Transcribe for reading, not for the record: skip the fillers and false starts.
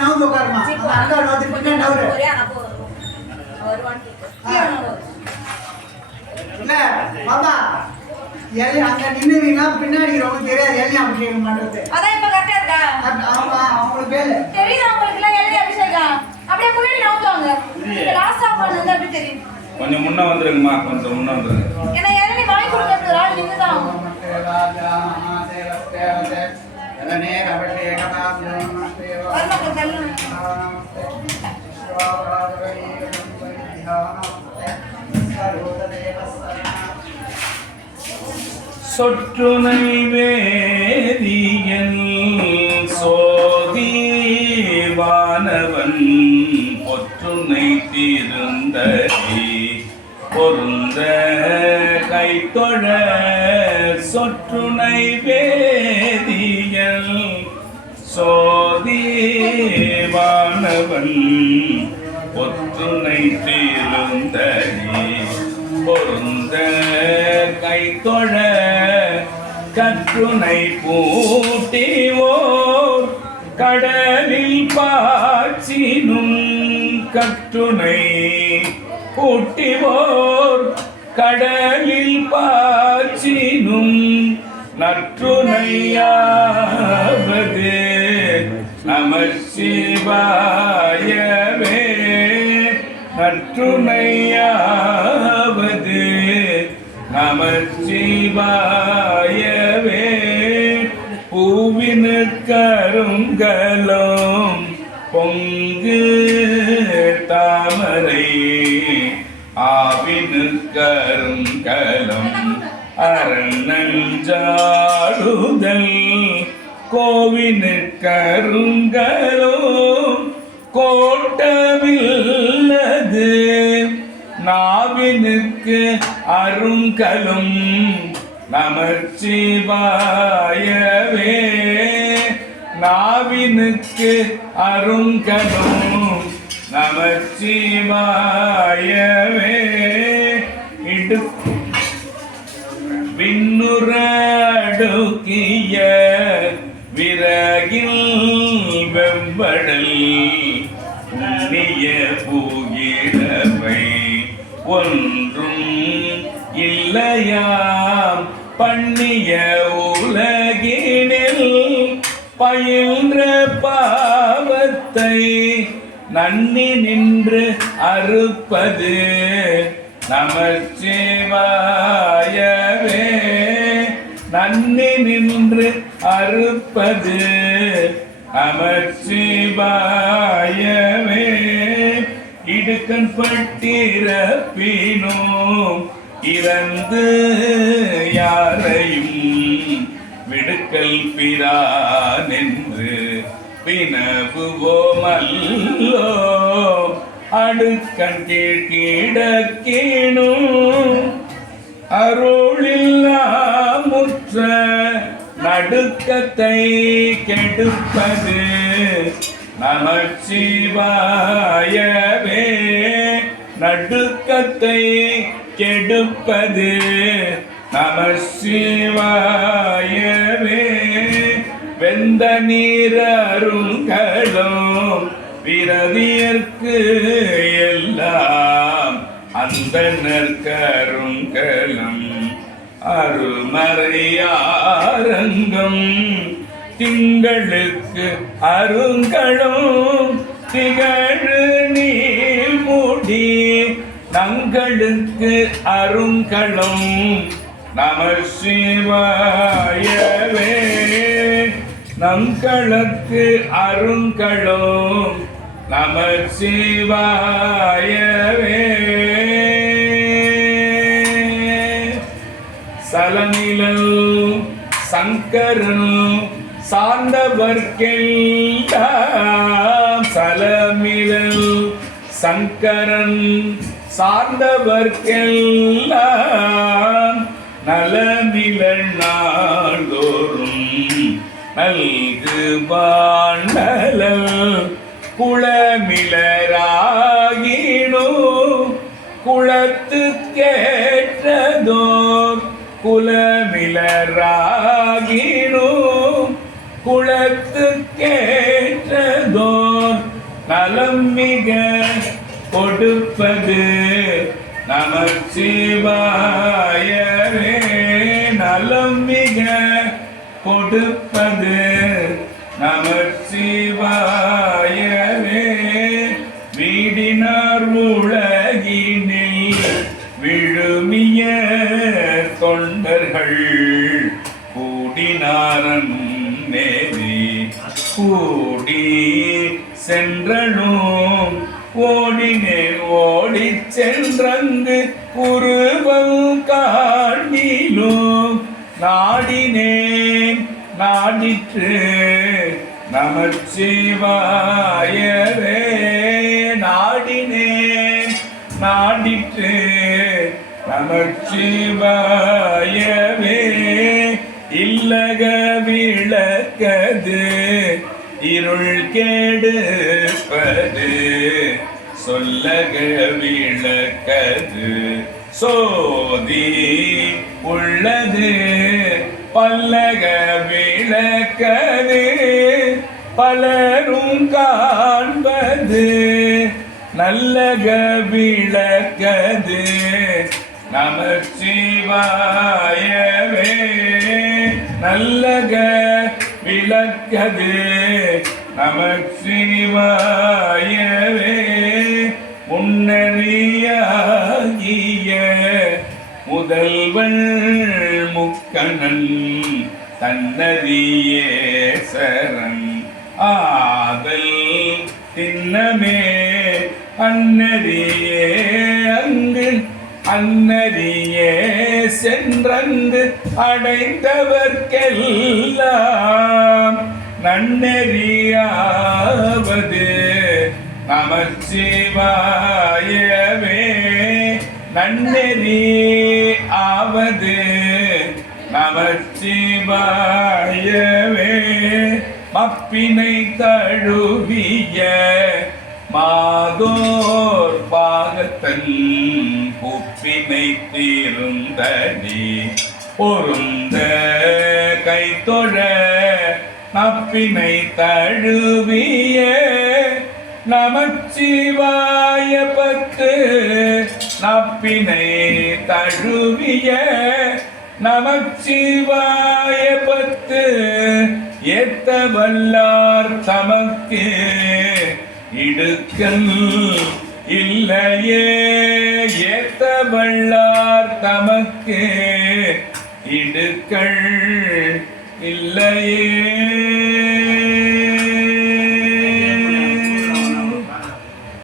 நவுந்து உட்காருமா அக்கா நவுந்து பின்னாடி நவுரு இல்ல மாமா எல்லாம் அங்க நின்னுவீங்கன்னா பின்னாடி ரொம்ப தெரியாது எல்லாம் அபிஷேகம் பண்றது அதான் இப்ப கரெக்டா இருக்கா ஆமா அவங்களுக்கு பேரு தெரியுது அவங்களுக்கு எல்லாம் எல்லாம் அபிஷேகம் அப்படியே முன்னாடி நவுத்துவாங்க லாஸ்ட் ஆஃப் பண்ணது அப்படி தெரியும் கொஞ்சம் முன்ன வந்துருங்கம்மா கொஞ்சம் முன்ன வந்துருங்க ஏன்னா எல்லாம் வாங்கி கொடுக்கறது ஆள் நின்னுதான் சொற்றுனை வேதியன் சோதிவானவன் பொற்றுனை தீர்ந்தடி பொருந்த கைத்தொழ சொற்றுனை வேதியன் சோதிவானவன் பொற்றுனை தீர்ந்தடி பொருந்த கைத்தொழ கற்றுனை பூட்டிவோர் கடலில் பாய்ச்சினும் கற்றுனை பூட்டிவோர் கடலில் பாய்ச்சினும் நற்றுணையாவது நமசிவாயவே நற்றுணையாவது நமசிவாயவே பூவினு கருங்கலும் பொங்கு தாமரை ஆவினு கருங்கலம் அரணஞ்சாடுதல் கோவினு கருங்கலும் கோட்டமில்லது நாவினுக்கு அருங்கலும் நமச்சிவாயவே நாவினுக்கு அருங்கலும் நமச்சிவாயவே விண்ணுரடுக்கிய விறகில் வெம்படல் உண்ணிய பூகிடவை ஒன்றும் இல்லையாம் பண்ணிய உலகினில் பயின்ற பாவத்தை நன்னி நின்று அறுப்பது நமச்சிவாயவே நன்னி நின்று அறுப்பது நமச்சிவாயவே இடுக்கண் பட்டிரப்பினோம் இறந்து யாரையும் விடுக்கல் பிரான் என்று வினவுவோமல்லோ அடுக்கண் கீழ்கிடக்கேனும் அருளில்லா முற்ற நடுக்கத்தை கெடுப்பது நமச்சிவாயவே நடுக்கத்தை கெடுப்பது நமசிவாயவே வெந்த நீரருங்களும் விரதியர்க்கு எல்லாம் அந்த நற்கருங்களும் அருமறையாரங்கம் திங்களுக்கு அருங்களும் திகழு நீள் மூடி நங்களுக்கு அருங்களும் நமசிவாயவே நங்களுக்கு அருங்களும் நமசிவாயவே சலநிலல் சங்கரன் சார்ந்தவர்க்கெல்லாம் சலமிலல் சங்கரன் சார்ந்தவர்க்கெல்லாம் நலமிலள் நாள்தோறும் நல்கு வாண்டலல் குளமிலராகினோ குளத்து கேட்டதோர் குலமிலராகினோ குளத்து கேட்டதோர் நலம் மிக கொடுப்பது நமச்சிவாயவே. நலம் மிக கொடுப்பது நமச்சிவாயவே. வீடினார் உலகினில் விழுமிய தொண்டர்கள் கூடினாரன் நேரி கூடி சென்றனும் ஓடினேன் ஓடி சென்றங்கு உருவம் காணிலும் நாடினேன் நாடிற்று நமச்சிவாயவே. நாடினேன் நாடிற்று நமச்சிவாயவே. இல்லக விளக்கது இருள் கெடுப்பது சொல்லக விளக்கது சோதி உள்ளது பல்லக விளக்கது பலரும் காண்பது நல்லக விளக்கது நமச்சிவாயவே. நல்லக விளக்கது நமச்சிவாயவே. முன்னறியாகிய முதல்வன் முக்கணன் தன்னறியே சரண் ஆதல் திண்ணமே அன்னறியே அங்கு அன்னறியே சென்றந்து அடைந்தவர்க்கெல்லாம் நன்னறியாவது நமச்சிவாயவே. நன்னெறி ஆவது நமச்சிவாயவே. மப்பினை தழுவிய மாதோர் பாகத்தன் குப்பினை தீர்ந்தடி பொருந்த கைத்தொழ நப்பினை தழுவிய நமச்சிவாய பத்து நப்பினை தழுவிய நமச்சிவாய பத்து ஏத்த வல்லார் தமக்கு இடுக்கல் இல்லையே. ஏத்த வல்லார் தமக்கு இடுக்கள் இல்லையே.